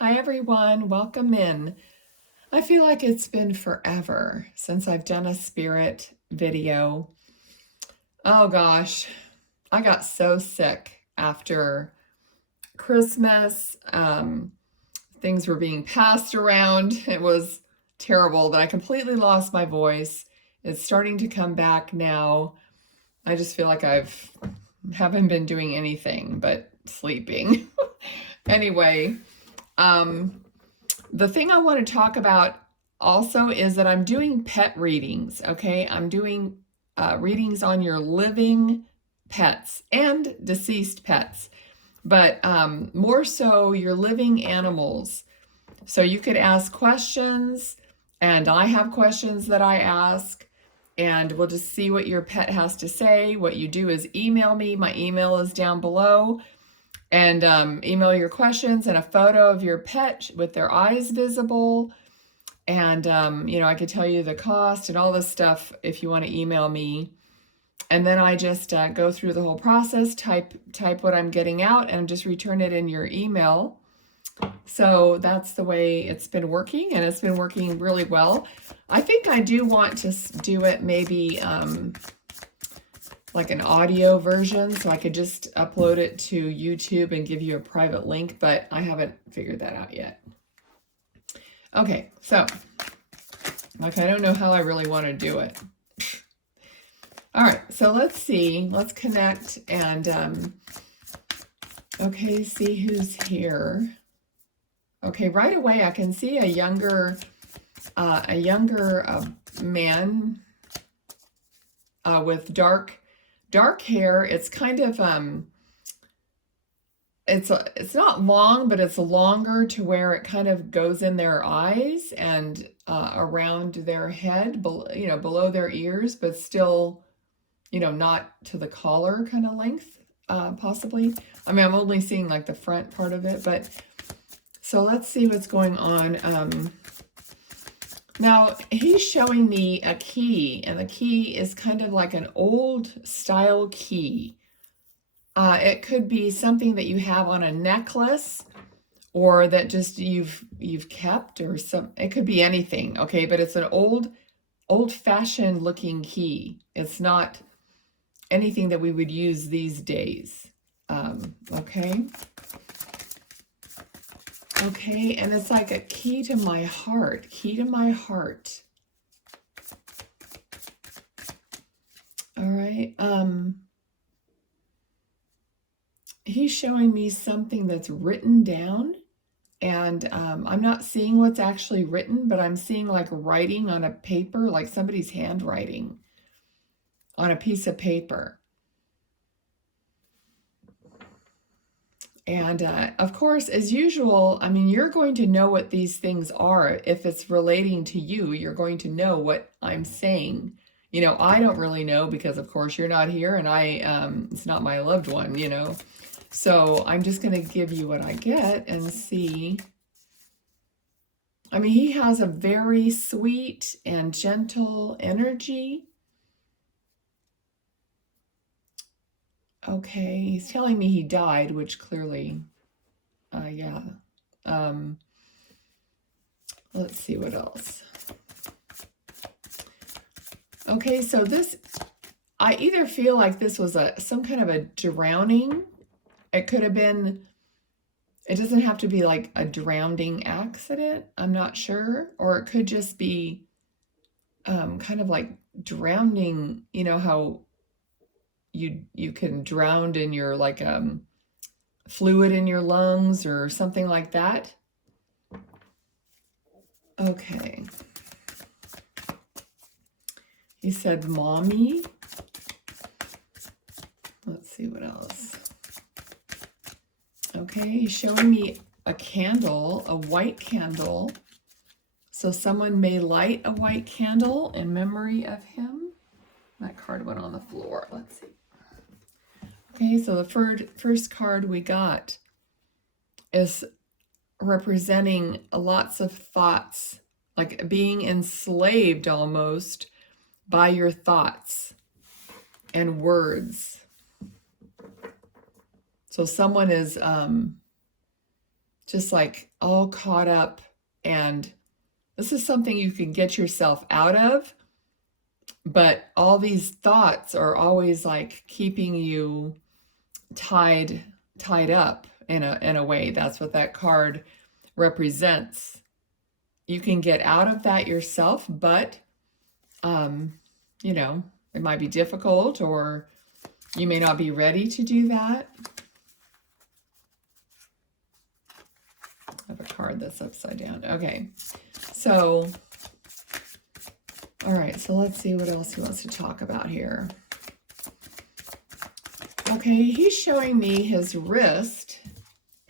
Hi everyone, welcome in. I feel like it's been forever since I've done a spirit video. Oh gosh, I got so sick after Christmas. Things were being passed around. It was terrible that I completely lost my voice. It's starting to come back now. I just feel like haven't been doing anything but sleeping. Anyway, the thing I want to talk about also is that I'm doing pet readings, okay? I'm doing readings on your living pets and deceased pets, but more so your living animals. So you could ask questions, and I have questions that I ask, and we'll just see what your pet has to say. What you do is email me. My email is down below. And email your questions and a photo of your pet with their eyes visible. And, I could tell you the cost and all this stuff if you want to email me. And then I just go through the whole process, type what I'm getting out, and just return it in your email. So that's the way it's been working, and it's been working really well. I think I do want to do it maybe like an audio version, so I could just upload it to YouTube and give you a private link, but I haven't figured that out yet. Okay, so I don't know how I really want to do it. All right, so let's see. Let's connect and okay, see who's here. Okay, right away I can see a younger man with dark hair. It's kind of it's not long, but it's longer to where it kind of goes in their eyes and around their head, below their ears, but still, not to the collar kind of length, possibly. I mean, I'm only seeing like the front part of it, but so let's see what's going on. Now, he's showing me a key, and the key is kind of like an old style key. It could be something that you have on a necklace, or that just you've kept, or it could be anything, okay? But it's an old-fashioned looking key. It's not anything that we would use these days. Okay. Okay, and it's like a key to my heart, All right. He's showing me something that's written down, and I'm not seeing what's actually written, but I'm seeing like writing on a paper, like somebody's handwriting on a piece of paper. And of course, as usual, I mean, you're going to know what these things are. If it's relating to you, you're going to know what I'm saying. I don't really know because, of course, you're not here, and it's not my loved one, So I'm just going to give you what I get and see. I mean, he has a very sweet and gentle energy. Okay, he's telling me he died, which clearly, yeah. Let's see what else. Okay, so I either feel like this was some kind of a drowning. It could have been, it doesn't have to be like a drowning accident, I'm not sure. Or it could just be kind of like drowning, how you can drown in your like fluid in your lungs or something like that. Okay. He said mommy. Let's see what else. Okay, he's showing me a candle, a white candle. So someone may light a white candle in memory of him. That card went on the floor. Let's see. Okay, so the first card we got is representing lots of thoughts, like being enslaved almost by your thoughts and words. So someone is just like all caught up, and this is something you can get yourself out of, but all these thoughts are always like keeping you tied up in a way. That's what that card represents. You can get out of that yourself, but you know, it might be difficult, or you may not be ready to do that. I have a card that's upside down. Okay, so all right, so let's see what else he wants to talk about here. Okay, he's showing me his wrist,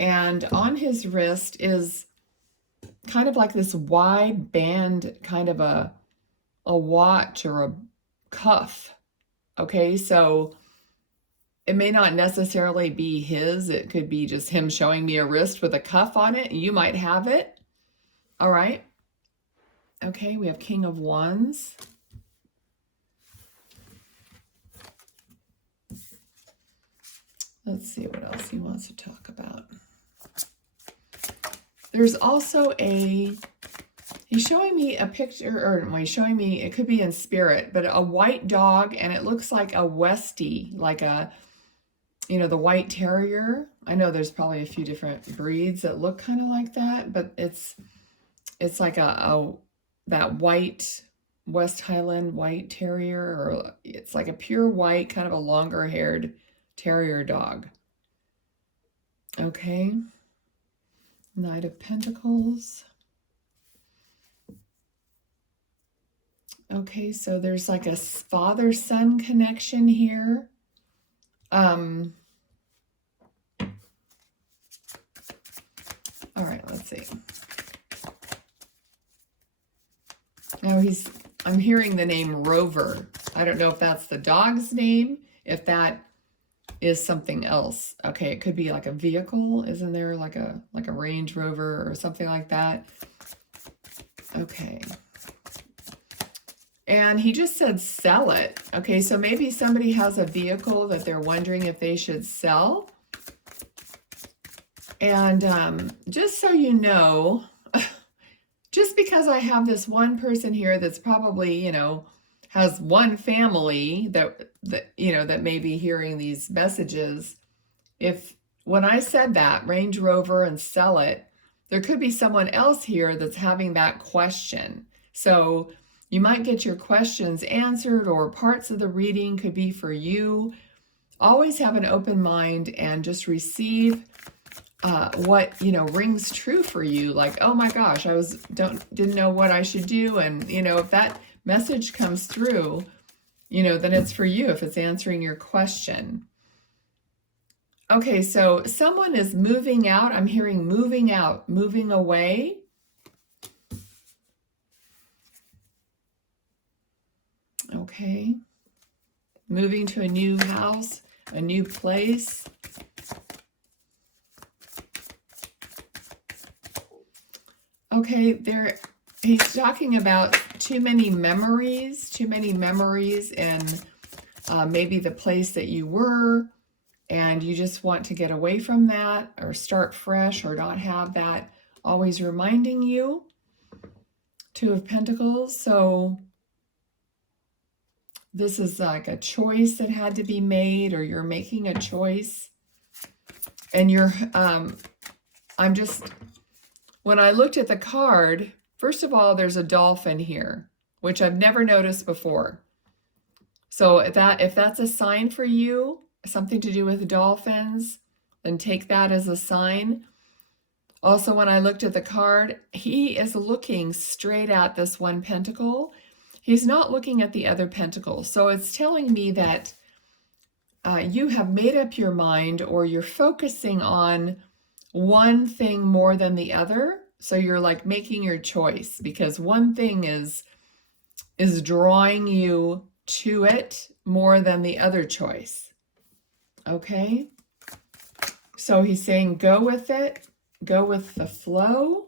and on his wrist is kind of like this wide band, kind of a watch or a cuff. Okay, so it may not necessarily be his. It could be just him showing me a wrist with a cuff on it. You might have it. All right. Okay, we have King of Wands. Let's see what else he wants to talk about. There's also he's showing me a picture, or he's showing me, it could be in spirit, but a white dog, and it looks like a Westie, like a, you know, the white terrier. I know there's probably a few different breeds that look kind of like that, but it's like that white West Highland white terrier, or it's like a pure white, kind of a longer haired terrier dog. Okay. Knight of Pentacles. Okay, so there's like a father-son connection here. All right, let's see. Now I'm hearing the name Rover. I don't know if that's the dog's name, if that is something else. Okay, it could be like a vehicle. Isn't there like a Range Rover or something like that? Okay. And he just said sell it. Okay, so maybe somebody has a vehicle that they're wondering if they should sell. And just so you know, just because I have this one person here that's probably, you know, has one family that you know, that may be hearing these messages, when I said that, Range Rover and sell it, there could be someone else here that's having that question. So you might get your questions answered, or parts of the reading could be for you. Always have an open mind and just receive what, you know, rings true for you. Like, oh my gosh, didn't know what I should do. And, you know, if that message comes through, you know, then it's for you if it's answering your question. Okay, so someone is moving out. I'm hearing moving out, moving away. Okay. Moving to a new house, a new place. Okay, he's talking about too many memories in maybe the place that you were, and you just want to get away from that, or start fresh, or not have that always reminding you. Two of Pentacles. So this is like a choice that had to be made, or you're making a choice. And when I looked at the card, first of all, there's a dolphin here, which I've never noticed before. So if that's a sign for you, something to do with dolphins, then take that as a sign. Also, when I looked at the card, he is looking straight at this one pentacle. He's not looking at the other pentacle. So it's telling me that you have made up your mind, or you're focusing on one thing more than the other. So you're like making your choice, because one thing is drawing you to it more than the other choice. Okay? So he's saying go with it, go with the flow.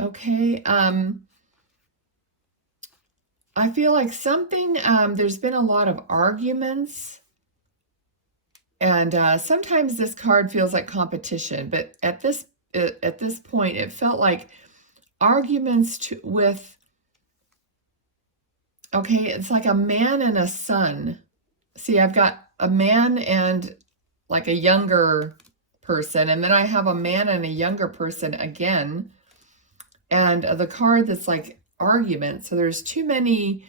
Okay? I feel like there's been a lot of arguments, And sometimes this card feels like competition, but at this point, it felt like arguments with, okay, it's like a man and a son. See, I've got a man and like a younger person, and then I have a man and a younger person again, and the card that's like argument. So there's too many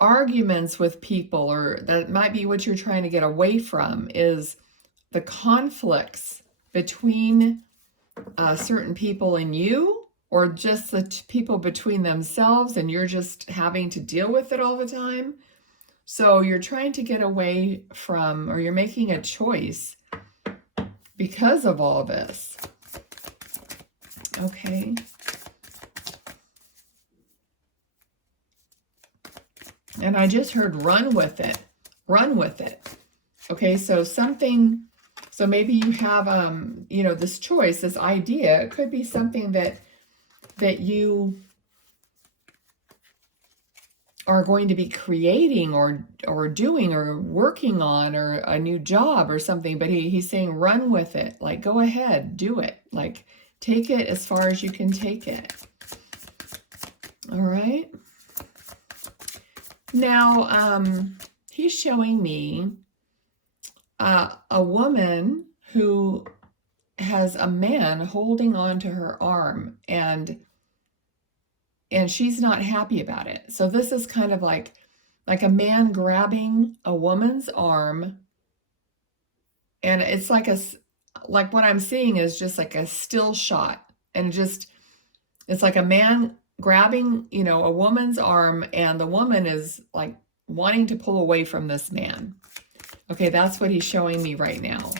arguments with people, or that might be what you're trying to get away from, is the conflicts between certain people and you, or just the people between themselves, and you're just having to deal with it all the time. So you're trying to get away from, or you're making a choice because of all this. Okay. And I just heard run with it. Run with it. Okay, so something, so maybe you have, this choice, this idea. It could be something that you are going to be creating or doing or working on, or a new job or something, but he's saying run with it. Like, go ahead, do it. Like, take it as far as you can take it. All right. Now, he's showing me a woman who has a man holding on to her arm, and she's not happy about it. So this is kind of like a man grabbing a woman's arm, and it's like what I'm seeing is just like a still shot, and it's like a man grabbing, a woman's arm, and the woman is like wanting to pull away from this man. Okay, that's what he's showing me right now.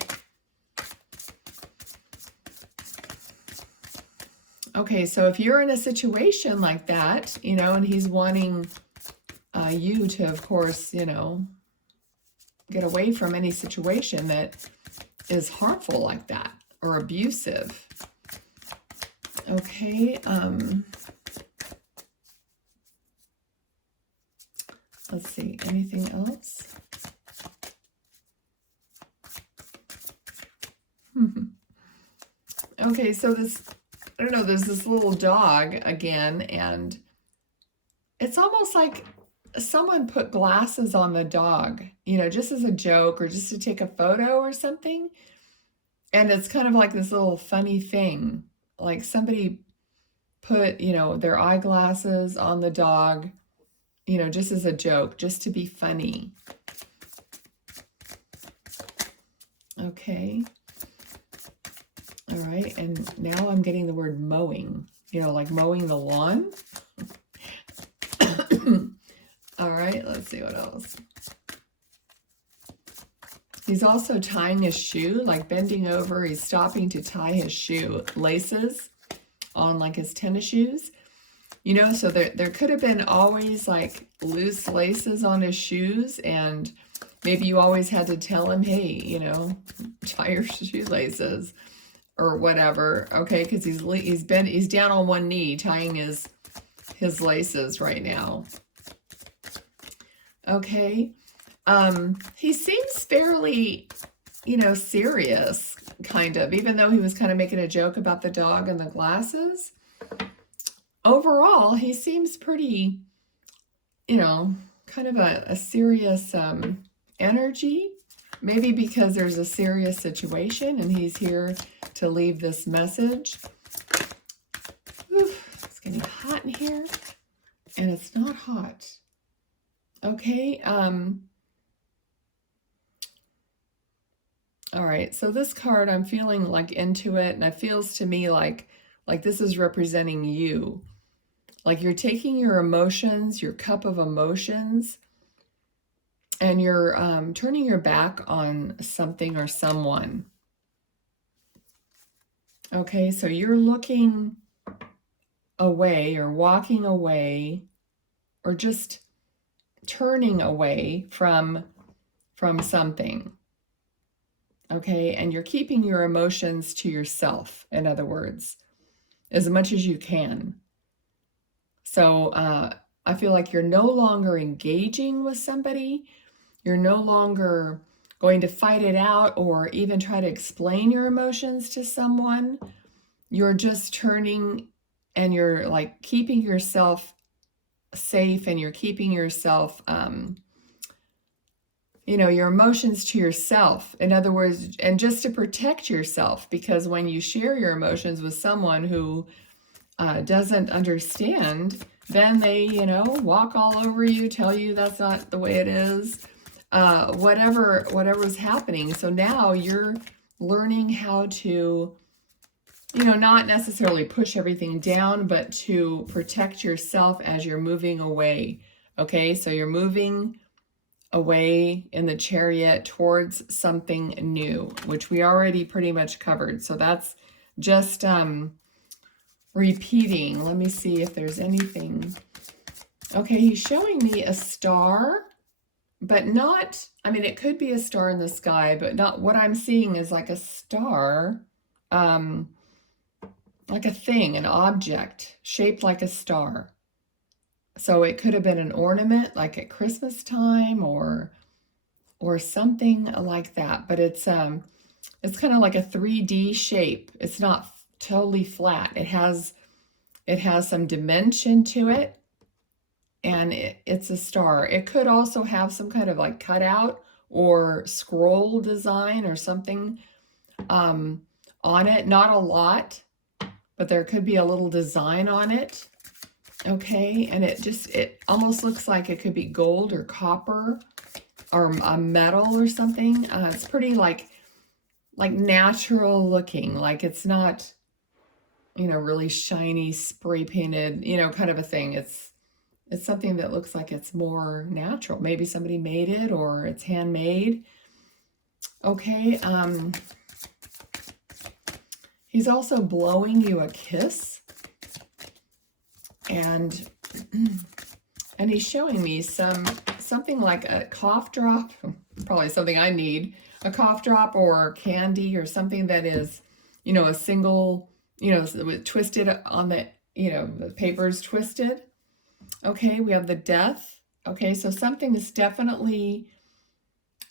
Okay, so if you're in a situation like that, and he's wanting you to, of course, get away from any situation that is harmful like that or abusive. Okay, let's see, anything else? Okay, so this, I don't know, there's this little dog again, and it's almost like someone put glasses on the dog, just as a joke or just to take a photo or something. And it's kind of like this little funny thing, like somebody put, their eyeglasses on the dog, just as a joke, just to be funny. Okay. All right, and now I'm getting the word mowing, like mowing the lawn. All right, let's see what else. He's also tying his shoe, like bending over. He's stopping to tie his shoe laces on like his tennis shoes. So there could have been always like loose laces on his shoes, and maybe you always had to tell him, hey, tie your shoelaces or whatever. Okay, because he's down on one knee tying his laces right now. Okay. He seems fairly, serious, kind of, even though he was kind of making a joke about the dog and the glasses. Overall, he seems pretty, kind of a serious energy, maybe because there's a serious situation and he's here to leave this message. Oof, it's getting hot in here, and it's not hot. Okay, all right, so this card, I'm feeling like into it, and it feels to me like this is representing you. Like you're taking your emotions, your cup of emotions, and you're turning your back on something or someone. Okay, so you're looking away or walking away or just turning away from something. Okay, and you're keeping your emotions to yourself, in other words, as much as you can. So I feel like you're no longer engaging with somebody. You're no longer going to fight it out or even try to explain your emotions to someone. You're just turning and you're like keeping yourself safe, and you're keeping yourself, your emotions to yourself. In other words, and just to protect yourself, because when you share your emotions with someone who doesn't understand, then they, walk all over you, tell you that's not the way it is, whatever's happening. So now you're learning how to, not necessarily push everything down, but to protect yourself as you're moving away. Okay, so you're moving away in the chariot towards something new, which we already pretty much covered. So that's just repeating. Let me see if there's anything. Okay, he's showing me a star, but not, it could be a star in the sky, but not what I'm seeing is like a star, like a thing, an object shaped like a star. So it could have been an ornament like at Christmas time or something like that, but it's kind of like a 3D shape. It's not totally flat. It has some dimension to it, and it's a star. It could also have some kind of like cutout or scroll design or something on it. Not a lot, but there could be a little design on it. Okay, and it almost looks like it could be gold or copper or a metal or something. It's pretty like natural looking, like it's not, really shiny, spray painted, kind of a thing. It's something that looks like it's more natural. Maybe somebody made it or it's handmade. Okay, he's also blowing you a kiss. And he's showing me something like a cough drop, probably something I need, a cough drop or candy or something that is, a single, twisted on the, the paper's twisted. Okay, we have the death. Okay, so something is definitely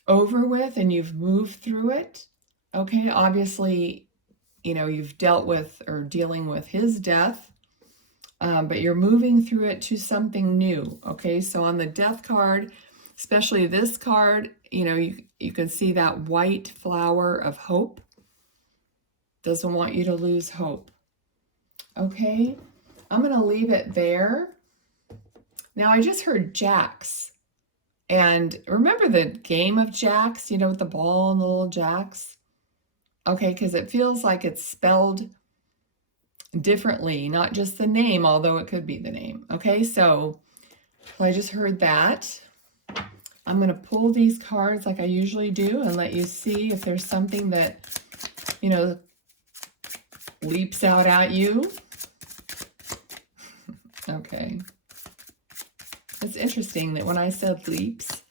over with and you've moved through it. Okay, obviously, you've dealt with or dealing with his death. But you're moving through it to something new. Okay, so on the death card, especially this card, you can see that white flower of hope. Doesn't want you to lose hope. Okay, I'm going to leave it there. Now, I just heard jacks. And remember the game of jacks, with the ball and the little jacks? Okay, because it feels like it's spelled differently, not just the name, although it could be the name. Okay, so I just heard that. I'm going to pull these cards like I usually do and let you see if there's something that, leaps out at you. Okay. It's interesting that when I said leaps,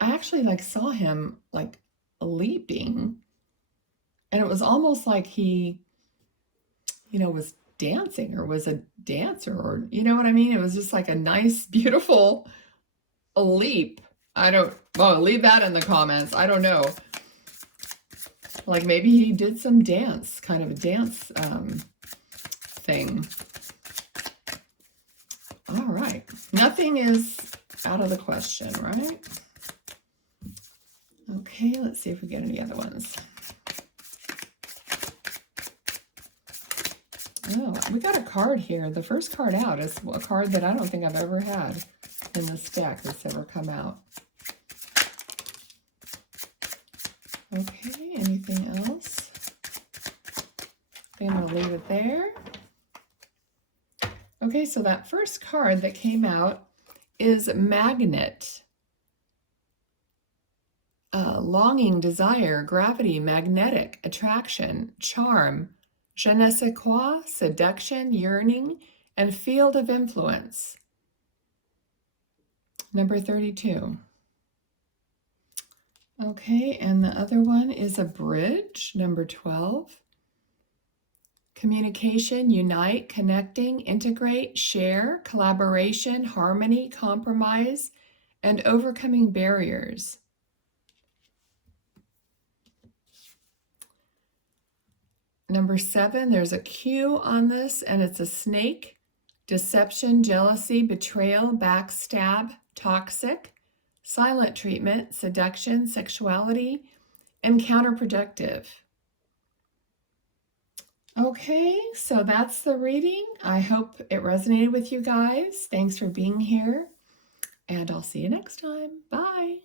I actually saw him leaping, and it was almost like he was dancing or was a dancer, or you know what I mean? It was just like a nice, beautiful leap. Leave that in the comments. I don't know. Like maybe he did some dance, kind of a dance thing. All right. Nothing is out of the question, right? Okay, let's see if we get any other ones. Oh, we got a card here. The first card out is a card that I don't think I've ever had in this deck that's ever come out. Okay, anything else? I'm going to leave it there. Okay, so that first card that came out is Magnet. Longing, desire, gravity, magnetic, attraction, charm, je ne sais quoi, seduction, yearning, and field of influence. Number 32. Okay, and the other one is a bridge, number 12. Communication, unite, connecting, integrate, share, collaboration, harmony, compromise, and overcoming barriers. Number 7, there's a Q on this, and it's a snake. Deception, jealousy, betrayal, backstab, toxic, silent treatment, seduction, sexuality, and counterproductive. Okay, so that's the reading. I hope it resonated with you guys. Thanks for being here, and I'll see you next time. Bye.